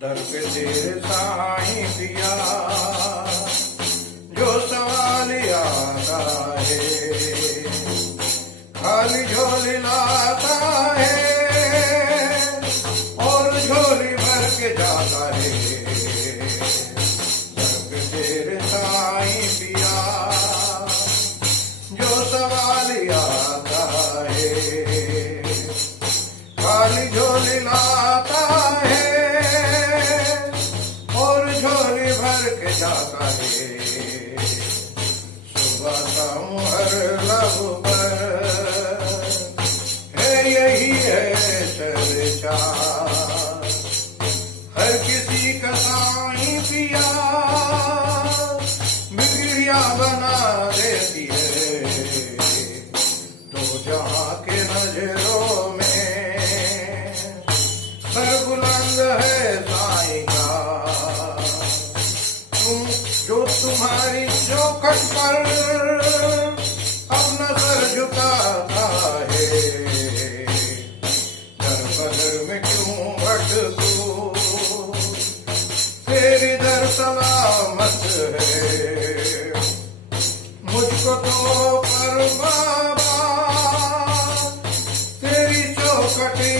दर पे तेरे साईं पिया जो सवाल आता है, खाली झोली लाता है और झोली भर के जाता है। दर पे तेरे साईं पिया जो सवाल आता है, खाली झोली लाता है और झोली भर के जाता है। सुबह शाम हर लब पर है यही है चर्चा, हर किसी का साईं पिया बिगड़िया बना देती है। तो जहाँ के नजरों में सर बुलंद है साईं का, जो तुम्हारी चौखट पर अपना सर झुकाता है। दर बदर में क्यों भटकूं, तेरी दर सलामत है। मुझको तो पर बाबा तेरी चौखटी